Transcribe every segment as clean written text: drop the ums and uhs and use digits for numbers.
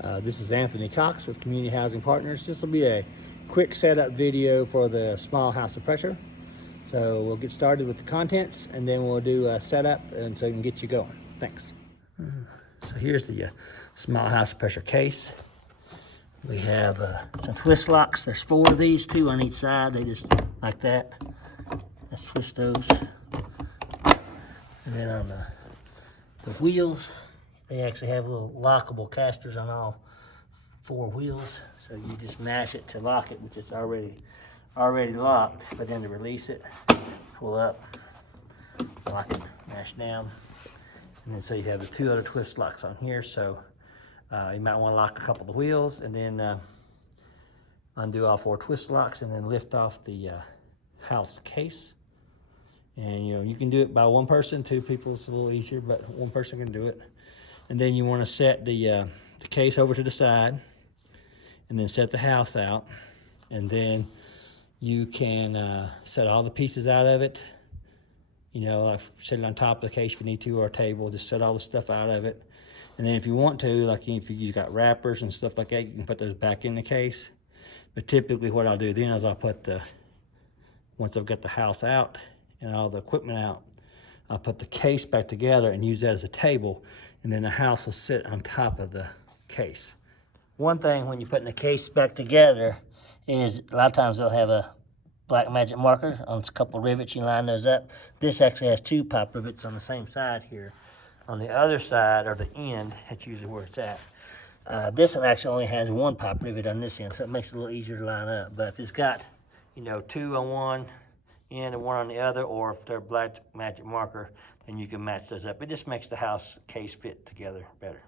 This is Anthony Cox with Community Housing Partners. This will be a quick setup video for the small house of pressure. So we'll get started with the contents and then we'll do a setup and so we can get you going. Thanks. So here's the small house of pressure case. We have some twist locks. There's 4 of these, 2 on each side. They just like that. Let's twist those. And then on the wheels, they actually have little lockable casters on all 4 wheels. So you just mash it to lock it, which is already locked. But then to release it, pull up, lock it, mash down. And then so you have the 2 other twist locks on here. So you might want to lock a couple of the wheels and then undo all 4 twist locks and then lift off the house case. And you can do it by 1 person. 2 people is a little easier, but 1 person can do it. And then you want to set the case over to the side and then set the house out. And then you can set all the pieces out of it. Like set it on top of the case if you need to, or a table, just set all the stuff out of it. And then if you want to, like if you got wrappers and stuff like that, you can put those back in the case. But typically what I'll do then is I'll put once I've got the house out and all the equipment out, I'll put the case back together and use that as a table, and then the house will sit on top of the case. One thing when you're putting the case back together is a lot of times they'll have a black magic marker on a couple of rivets. You line those up. This actually has 2 pop rivets on the same side here. On the other side, or the end, that's usually where it's at. This one actually only has 1 pop rivet on this end, so it makes it a little easier to line up. But if it's got, 2 on one end and 1 on the other, or if they're black magic marker, then you can match those up. It just makes the house case fit together better.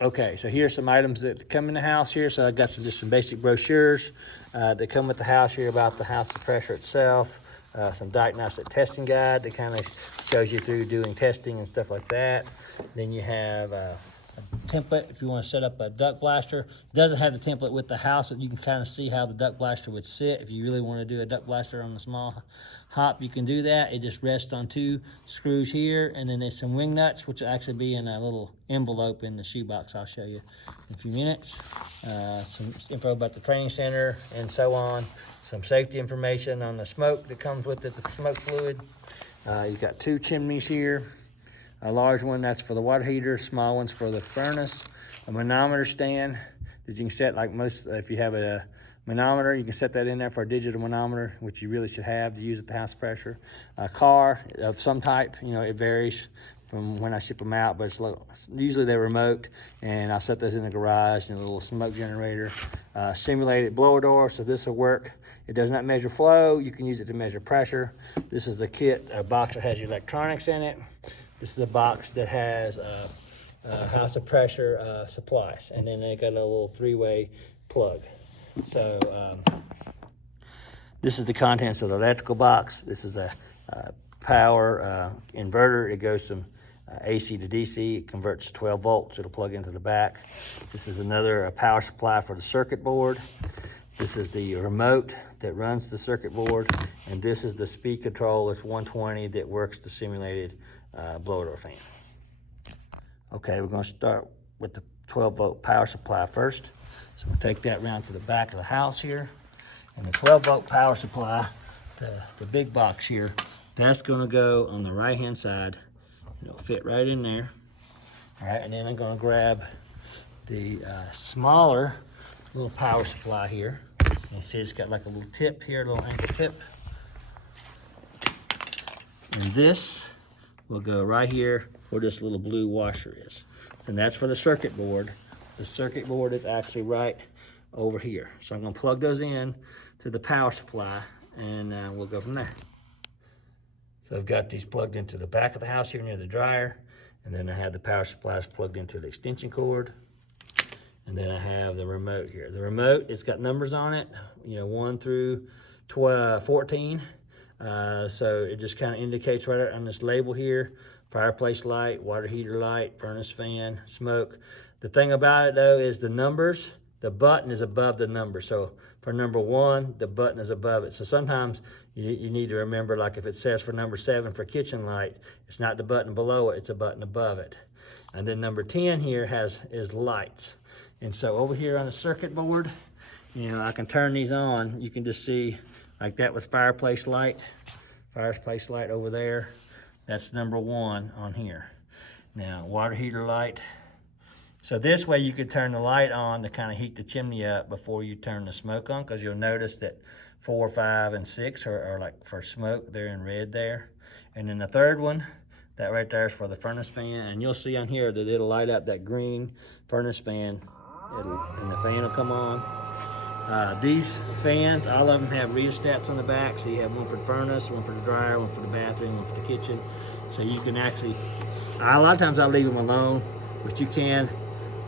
Okay, so here's some items that come in the house here. So I got just some basic brochures that come with the house here about the house of pressure itself. Some diagnostic testing guide that kind of shows you through doing testing and stuff like that. Then you have a template if you want to set up a duct blaster. It doesn't have the template with the house, but you can kind of see how the duct blaster would sit. If you really want to do a duct blaster on the small hop, you can do that. It just rests on 2 screws here, and then there's some wing nuts, which will actually be in a little envelope in the shoebox I'll show you in a few minutes. Some info about the training center and so on. Some safety information on the smoke that comes with it, the smoke fluid. You've got 2 chimneys here. A large one, that's for the water heater. Small one's for the furnace. A manometer stand that you can set, like most, if you have a manometer, you can set that in there for a digital manometer, which you really should have to use at the house pressure. A car of some type, it varies from when I ship them out, but usually they're remote, and I'll set those in the garage, and a little smoke generator. Simulated blower door, so this will work. It does not measure flow. You can use it to measure pressure. This is the kit, a box that has electronics in it. This is a box that has house of pressure supplies, and then they got a little 3-way plug. So this is the contents of the electrical box. This is a power inverter. It goes from AC to DC. It converts to 12 volts. It'll plug into the back. This is another power supply for the circuit board. This is the remote that runs the circuit board, and this is the speed control. It's 120 that works the simulated blower door fan. Okay, we're going to start with the 12-volt power supply first. So we'll take that around to the back of the house here. And the 12-volt power supply, the big box here, that's going to go on the right-hand side. It'll fit right in there. All right, and then I'm going to grab the smaller little power supply here. You see it's got like a little tip here, a little anchor tip. And this will go right here where this little blue washer is. And that's for the circuit board. The circuit board is actually right over here. So I'm going to plug those in to the power supply, and we'll go from there. So I've got these plugged into the back of the house here near the dryer, and then I have the power supplies plugged into the extension cord, and then I have the remote here. The remote, it's got numbers on it, 1 through 14. So it just kind of indicates right on this label here: fireplace light, water heater light, furnace fan, smoke. The thing about it though is the numbers the button is above the number. So for number 1, the button is above it. So sometimes you need to remember, like if it says for number 7 for kitchen light, it's not the button below it, it's a button above it. And then number 10 here is lights. And so over here on the circuit board, you know, I can turn these on. You can just see, like that was fireplace light over there. That's number 1 on here. Now, water heater light. So this way you could turn the light on to kind of heat the chimney up before you turn the smoke on, because you'll notice that 4, 5, and 6 are like for smoke. They're in red there. And then the third one, that right there is for the furnace fan. And you'll see on here that it'll light up that green furnace fan, and the fan will come on. These fans, all of them have rheostats on the back. So you have one for the furnace, one for the dryer, one for the bathroom, one for the kitchen. So you can actually, a lot of times I leave them alone, but you can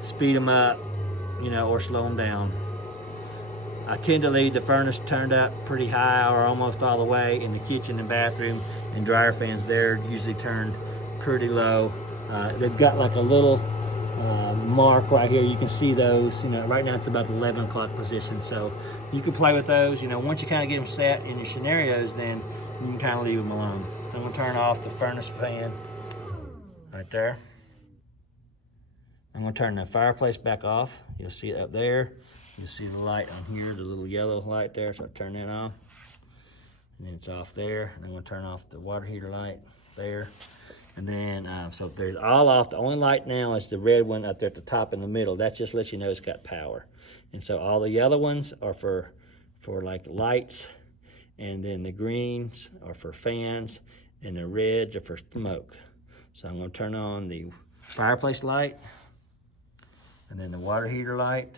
speed them up, you know, or slow them down. I tend to leave the furnace turned up pretty high or almost all the way. In the kitchen and bathroom and dryer fans, they're usually turned pretty low. They've got like a little mark right here. You can see those, you know, right now it's about the 11 o'clock position. So you can play with those, you know, once you kind of get them set in your scenarios, then you can kind of leave them alone. So I'm gonna turn off the furnace fan right there. I'm gonna turn the fireplace back off. You'll see it up there. You'll see the light on here, the little yellow light there. So I turn that on, and then it's off there. And I'm gonna turn off the water heater light there. And then, so there's all off. The only light now is the red one up there at the top in the middle. That just lets you know it's got power. And so all the yellow ones are for like lights, and then the greens are for fans, and the reds are for smoke. So I'm gonna turn on the fireplace light, and then the water heater light,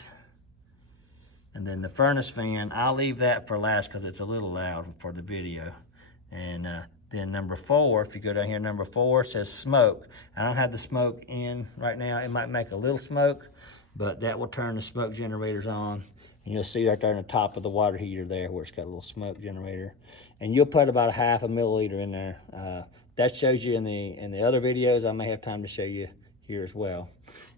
and then the furnace fan. I'll leave that for last because it's a little loud for the video. And then number 4, if you go down here, number 4 says smoke. I don't have the smoke in right now. It might make a little smoke, but that will turn the smoke generators on. And you'll see right there on the top of the water heater there where it's got a little smoke generator. And you'll put about a half a milliliter in there. That shows you in the other videos. I may have time to show you here as well.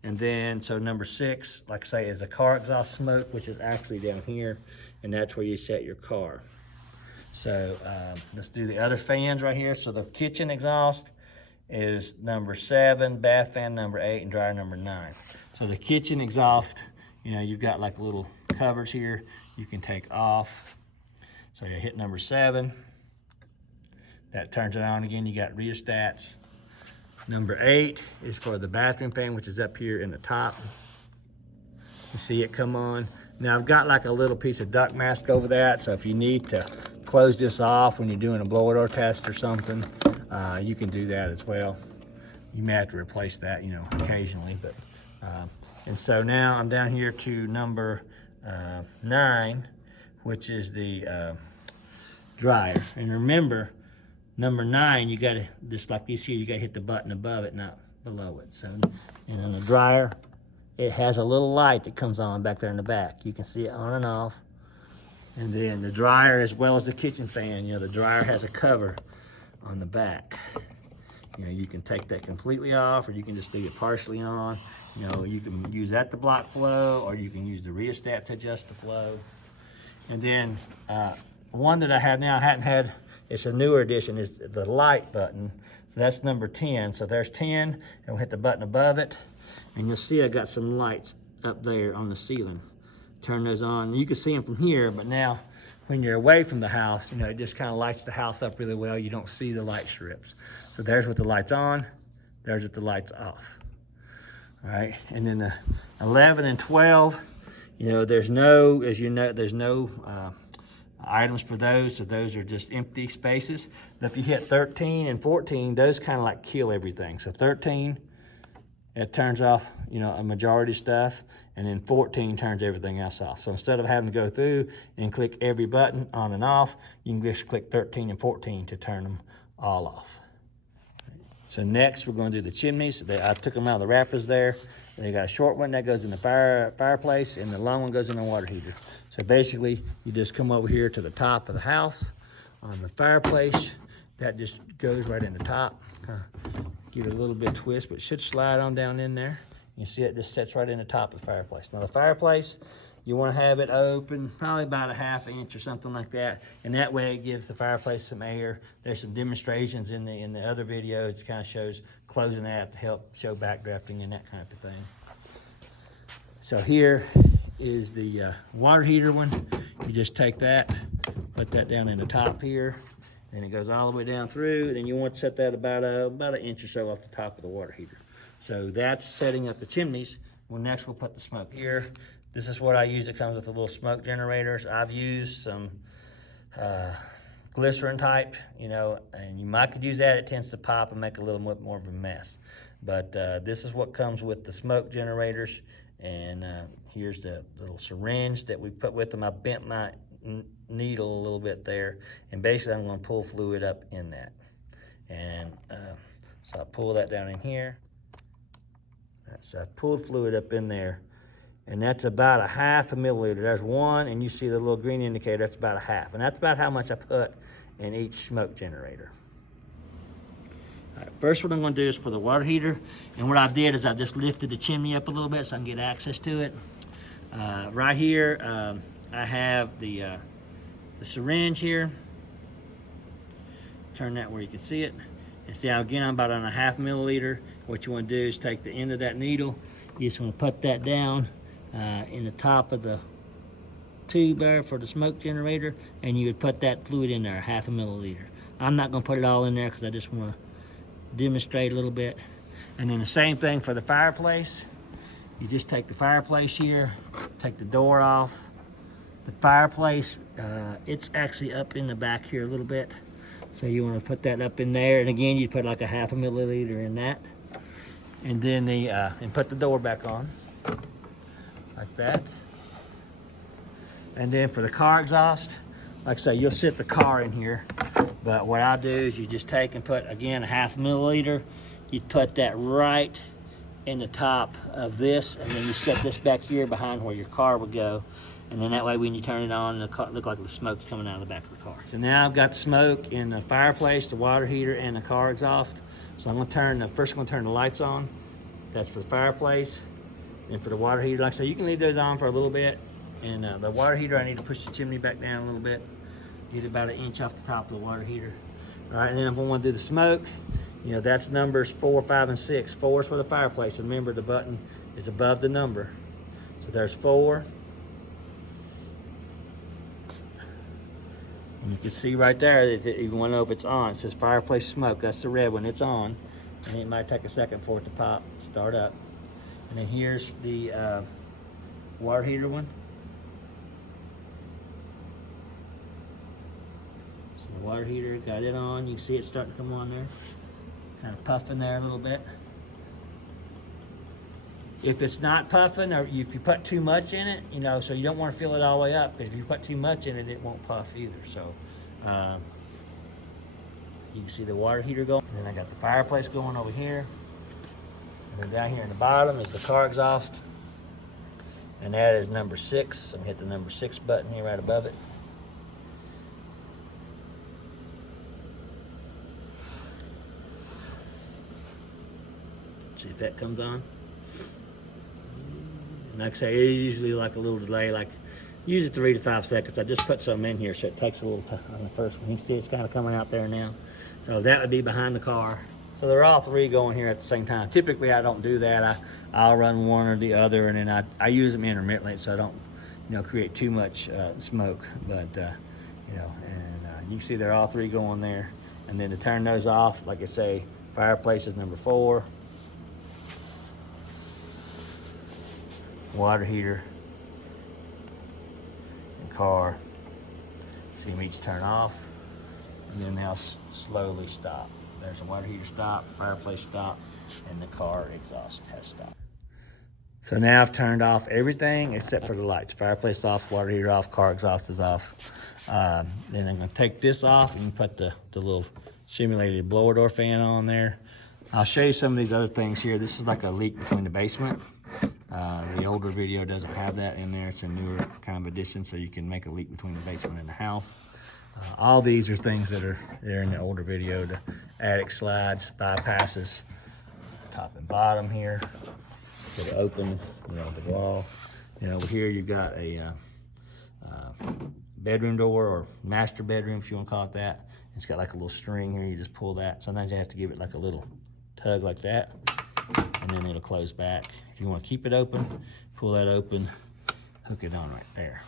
And then, so number 6, like I say, is the car exhaust smoke, which is actually down here, and that's where you set your car. So let's do the other fans right here. So the kitchen exhaust is number 7, bath fan number 8, and dryer number 9. So the kitchen exhaust, you know, you've got like little covers here you can take off. So you hit number 7. That turns it on again. You got rheostats. Number 8 is for the bathroom fan, which is up here in the top. You see it come on. Now I've got like a little piece of duct mask over that, so if you need to close this off when you're doing a blower door test or something, you can do that as well. You may have to replace that, you know, occasionally, but and so now I'm down here to number 9, which is the dryer. And remember, number 9, you gotta, just like this here, you gotta hit the button above it, not below it. So, and on the dryer, it has a little light that comes on back there in the back. You can see it on and off. And then the dryer, as well as the kitchen fan, you know, the dryer has a cover on the back. You know, you can take that completely off, or you can just leave it partially on. You know, you can use that to block flow, or you can use the rheostat to adjust the flow. And then one that I have now, I hadn't had, it's a newer addition, is the light button. So that's number 10. So there's 10, and we'll hit the button above it. And you'll see I got some lights up there on the ceiling. Turn those on. You can see them from here, but now when you're away from the house, you know, it just kind of lights the house up really well. You don't see the light strips. So there's with the lights on, there's with the lights off. All right, and then the 11 and 12, you know, there's no, as you know, there's no items for those, so those are just empty spaces. But if you hit 13 and 14, those kind of like kill everything. So 13, it turns off, you know, a majority of stuff, and then 14 turns everything else off. So instead of having to go through and click every button on and off, you can just click 13 and 14 to turn them all off. So next, we're going to do the chimneys. I took them out of the wrappers there. They got a short one that goes in the fireplace, and the long one goes in the water heater. So basically, you just come over here to the top of the house on the fireplace. That just goes right in the top. Give it a little bit of twist, but it should slide on down in there. You see it just sits right in the top of the fireplace. Now the fireplace, you want to have it open probably about a ½ inch or something like that, and that way it gives the fireplace some air. There's some demonstrations in the other video. It kind of shows closing that to help show backdrafting and that kind of thing. So here is the water heater one. You just take that, put that down in the top here, and it goes all the way down through, and then you want to set that about an inch or so off the top of the water heater. So that's setting up the chimneys. Well, next we'll put the smoke here. This is what I use. It comes with the little smoke generators. I've used some glycerin type, you know, and you might could use that. It tends to pop and make a little bit more of a mess. But this is what comes with the smoke generators. And here's the little syringe that we put with them. I bent my needle a little bit there, and basically I'm going to pull fluid up in that. And so I pull that down in here. So I pulled fluid up in there, and that's about a ½ milliliter. There's one, and you see the little green indicator, that's about a half. And that's about how much I put in each smoke generator. All right, first what I'm gonna do is for the water heater, and what I did is I just lifted the chimney up a little bit so I can get access to it. Right here, I have the syringe here. Turn that where you can see it. And see, again, I'm about on a ½ milliliter. What you want to do is take the end of that needle. You just want to put that down in the top of the tube there for the smoke generator, and you would put that fluid in there, ½ milliliter. I'm not going to put it all in there because I just want to demonstrate a little bit. And then the same thing for the fireplace. You just take the fireplace here, take the door off. The fireplace, it's actually up in the back here a little bit. So you want to put that up in there, and again, you put like a ½ milliliter in that, and then and put the door back on, like that. And then for the car exhaust, like I say, you'll sit the car in here, but what I do is you just take and put, again, a ½ milliliter. You put that right in the top of this, and then you set this back here behind where your car would go. And then that way when you turn it on, it'll look like the smoke's coming out of the back of the car. So now I've got smoke in the fireplace, the water heater, and the car exhaust. So I'm first I'm gonna turn the lights on. That's for the fireplace. And for the water heater, like I say, you can leave those on for a little bit. And the water heater, I need to push the chimney back down a little bit. Get about an inch off the top of the water heater. All right, and then if I wanna do the smoke, you know, that's numbers 4, 5, and 6. 4 is for the fireplace. Remember, the button is above the number. So there's 4. And you can see right there that even when it's on, it says fireplace smoke. That's the red one, it's on. And it might take a second for it to pop, start up. And then here's the water heater one. So the water heater, got it on. You can see it starting to come on there. Kind of puffing there a little bit. If it's not puffing, or if you put too much in it, you know, so you don't want to fill it all the way up, because if you put too much in it, it won't puff either. So you can see the water heater going. And then I got the fireplace going over here. And then down here in the bottom is the car exhaust. And that is number 6. I'm gonna hit the number 6 button here right above it. See if that comes on. Like I say, it's usually like a little delay, like usually 3 to 5 seconds. I just put some in here, so it takes a little time on the first one. You can see it's kind of coming out there now. So that would be behind the car. So they're all 3 going here at the same time. Typically, I don't do that. I'll run one or the other, and then I use them intermittently, so I don't, you know, create too much smoke. But you know, and you can see they're all 3 going there. And then to turn those off, like I say, fireplace is number 4. Water heater and car, see them each turn off, and then they'll slowly stop. There's a water heater stop, fireplace stop, and the car exhaust has stopped. So now I've turned off everything except for the lights. Fireplace off, water heater off, car exhaust is off. Then I'm gonna take this off and put the little simulated blower door fan on there. I'll show you some of these other things here. This is like a leak between the basement. The older video doesn't have that in there. It's a newer kind of addition, so you can make a leak between the basement and the house. All these are things that are there in the older video. The attic slides, bypasses, top and bottom here. get it open, you know, the wall. And over here you've got a bedroom door, or master bedroom if you want to call it that. It's got like a little string here, you just pull that. Sometimes you have to give it like a little tug like that, and then it'll close back. If you want to keep it open, pull that open, hook it on right there.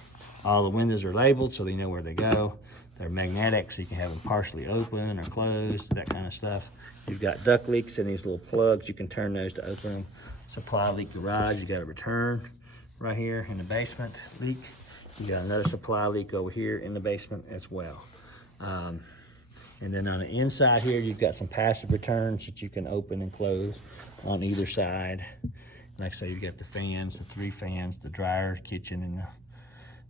All the windows are labeled so they know where they go. They're magnetic, so you can have them partially open or closed, that kind of stuff. You've got duct leaks in these little plugs. You can turn those to open them. Supply leak garage, you got a return right here in the basement leak. You got another supply leak over here in the basement as well. And then on the inside here, you've got some passive returns that you can open and close on either side. Like I say, you've got the fans, the 3 fans, the dryer, kitchen, and the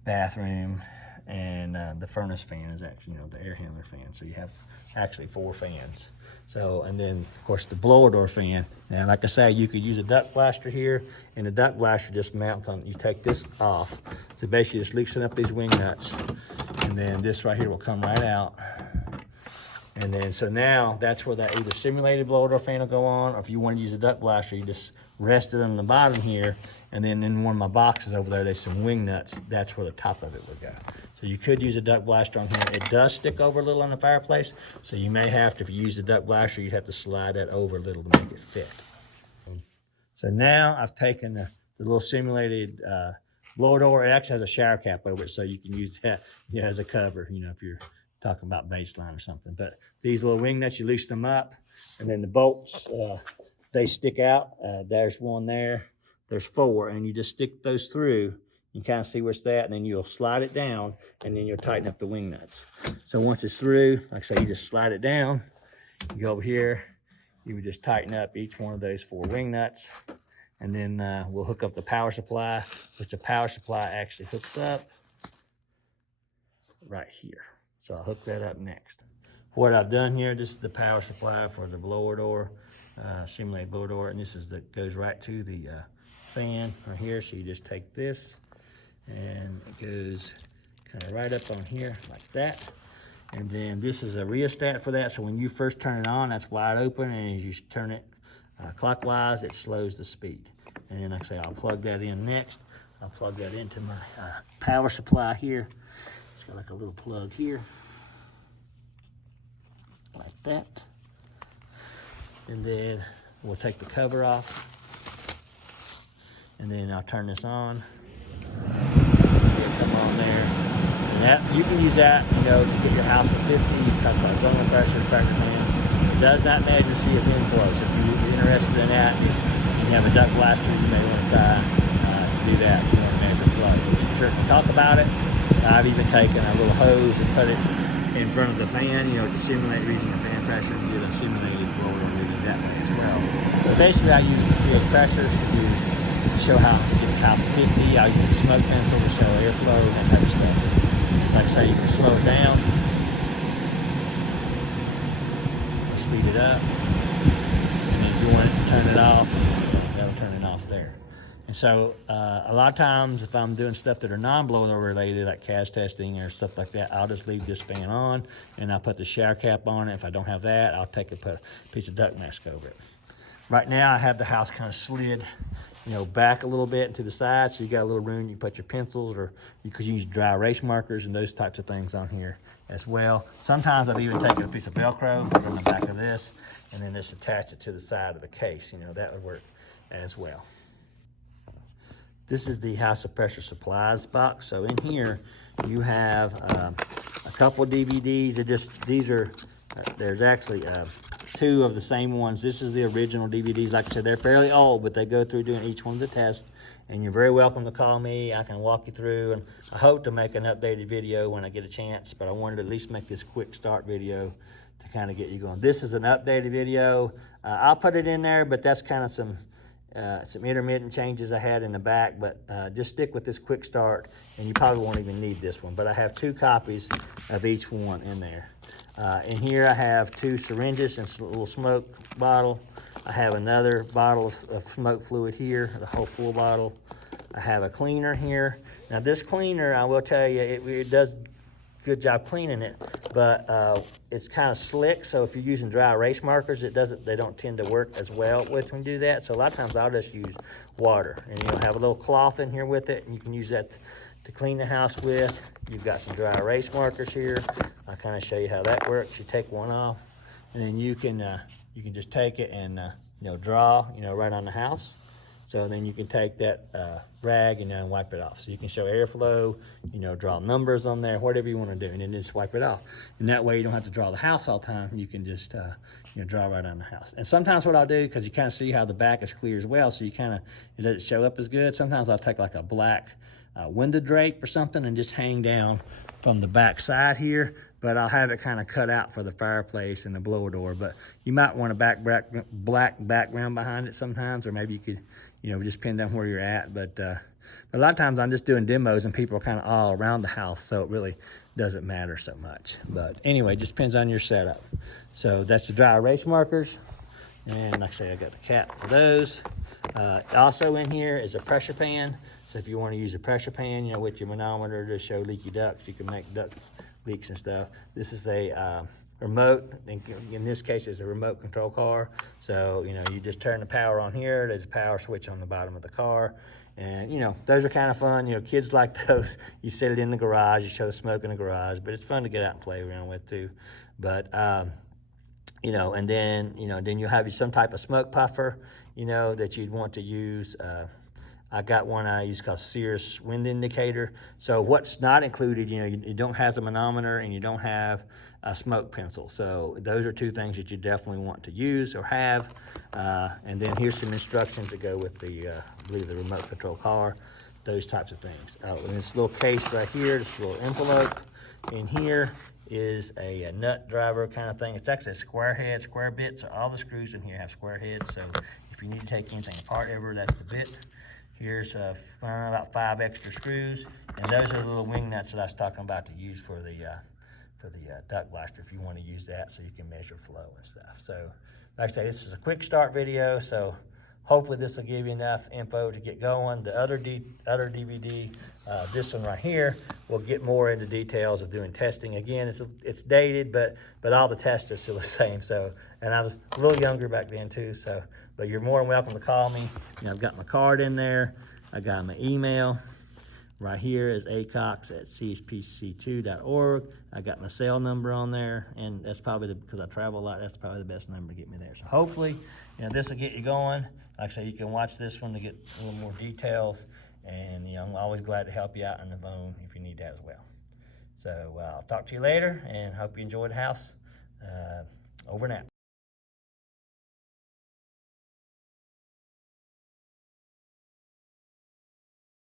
bathroom, and the furnace fan is actually, you know, the air handler fan. So you have actually 4 fans. So, and then of course the blower door fan. Now, like I say, you could use a duct blaster here, and the duct blaster just mounts on, you take this off. So basically just loosen up these wing nuts, and then this right here will come right out. And then, so now that's where that either simulated blower door fan will go on, or if you want to use a duct blaster, you just rest it on the bottom here, and then in one of my boxes over there, there's some wing nuts. That's where the top of it would go. So you could use a duct blaster on here. It does stick over a little on the fireplace, so you may have to, if you use the duct blaster, you have to slide that over a little to make it fit. So now I've taken the little simulated blower door. It actually has a shower cap over it, so you can use that, you know, as a cover, you know, if you're talking about baseline or something. But these little wing nuts, you loosen them up, and then the bolts, they stick out. There's one there, there's 4, and you just stick those through. You kind of see where it's at, and then you'll slide it down, and then you'll tighten up the wing nuts. So once it's through, like I say, you just slide it down, you go over here, you would just tighten up each one of those 4 wing nuts, and then we'll hook up the power supply, which the power supply actually hooks up right here. So I'll hook that up next. What I've done here, this is the power supply for the blower door, simulated blower door, and this is the, goes right to the fan right here. So you just take this, and it goes kind of right up on here like that. And then this is a rheostat for that. So when you first turn it on, that's wide open, and as you turn it clockwise, it slows the speed. And then like I say, I'll plug that in next. I'll plug that into my power supply here. It's got like a little plug here, like that. And then we'll take the cover off, and then I'll turn this on. It'll come on there. And that, you can use that, you know, to get your house to 50. You can talk about zone pressures, pressure plans. It does not measure CFM flow. So if you're interested in that, you have a duct blaster, you may want to try to do that if you want to measure flow. We can certainly talk about it. I've even taken a little hose and put it in front of the fan, you know, to simulate reading the fan pressure, and get a simulated blower reading that way as well. But basically, I use it to create pressures to show how to get the house to 50. I use a smoke pencil to show airflow and that type of stuff. It's like I say, you can slow it down, or speed it up, and then if you want to turn it off, that'll turn it off there. And so a lot of times if I'm doing stuff that are non-blower related, like CAS testing or stuff like that, I'll just leave this fan on, and I'll put the shower cap on it. If I don't have that, I'll put a piece of duct mask over it. Right now I have the house kind of slid, you know, back a little bit and to the side, so you got a little room. You can put your pencils, or you could use dry erase markers and those types of things on here as well. Sometimes I've even taken a piece of Velcro, put it on the back of this, and then just attach it to the side of the case. You know, that would work as well. This is the House of Pressure Supplies box. So in here, you have a couple of DVDs. There's actually 2 of the same ones. This is the original DVDs. Like I said, they're fairly old, but they go through doing each one of the tests. And you're very welcome to call me. I can walk you through, and I hope to make an updated video when I get a chance, but I wanted to at least make this quick start video to kind of get you going. This is an updated video. I'll put it in there, but that's kind of some intermittent changes I had in the back, but just stick with this quick start, and you probably won't even need this one. But I have 2 copies of each one in there. In here I have 2 syringes and a little smoke bottle. I have another bottle of smoke fluid here, the whole full bottle. I have a cleaner here. Now this cleaner, I will tell you, it does a good job cleaning it, but it's kind of slick, so if you're using dry erase markers, they don't tend to work as well with when you do that. So a lot of times I'll just use water, and you'll have a little cloth in here with it, and you can use that to clean the house with. You've got some dry erase markers here. I'll kind of show you how that works. You take one off, and then you can just take it and draw right on the house. So then you can take that rag and wipe it off. So you can show airflow, draw numbers on there, whatever you want to do, and then just wipe it off. And that way you don't have to draw the house all the time. You can just draw right on the house. And sometimes what I'll do, because you kind of see how the back is clear as well, so it doesn't show up as good. Sometimes I'll take like a black window drape or something and just hang down from the back side here, but I'll have it kind of cut out for the fireplace and the blower door. But you might want a black background behind it sometimes, or maybe you could, just pin down where you're at. But a lot of times I'm just doing demos and people are kind of all around the house, so it really doesn't matter so much. But anyway, it just depends on your setup. So that's the dry erase markers. And like I say, I got the cap for those. Also in here is a pressure pan. So if you want to use a pressure pan, with your manometer to show leaky ducts, you can make duct leaks and stuff. This is a remote. In this case, it's a remote control car. So, you just turn the power on here. There's a power switch on the bottom of the car. And, those are kind of fun. Kids like those. You set it in the garage. You show the smoke in the garage. But it's fun to get out and play around with, too. But, and then you'll have some type of smoke puffer, that you'd want to use. I got one I use called Sears wind indicator. So what's not included, you don't have the manometer and you don't have a smoke pencil. So those are two things that you definitely want to use or have. And then here's some instructions that go with the, I believe, the remote control car, those types of things. In this little case right here, this little envelope in here is a nut driver kind of thing. It's actually a square head, square bit. So all the screws in here have square heads. So if you need to take anything apart ever, that's the bit. Here's about 5 extra screws, and those are the little wing nuts that I was talking about to use for the duct blaster if you want to use that, so you can measure flow and stuff. So like I say, this is a quick start video, so hopefully this will give you enough info to get going. The other DVD, this one right here, will get more into details of doing testing. Again, it's dated, but all the tests are still the same. So, and I was a little younger back then too. So, but you're more than welcome to call me. I've got my card in there. I got my email. Right here is acox@cspc2.org. I got my cell number on there, and that's probably because I travel a lot, that's probably the best number to get me there. So hopefully, this will get you going. Like I say, you can watch this one to get a little more details, and I'm always glad to help you out on the phone if you need that as well. So I'll talk to you later, and hope you enjoyed the house. Over and out.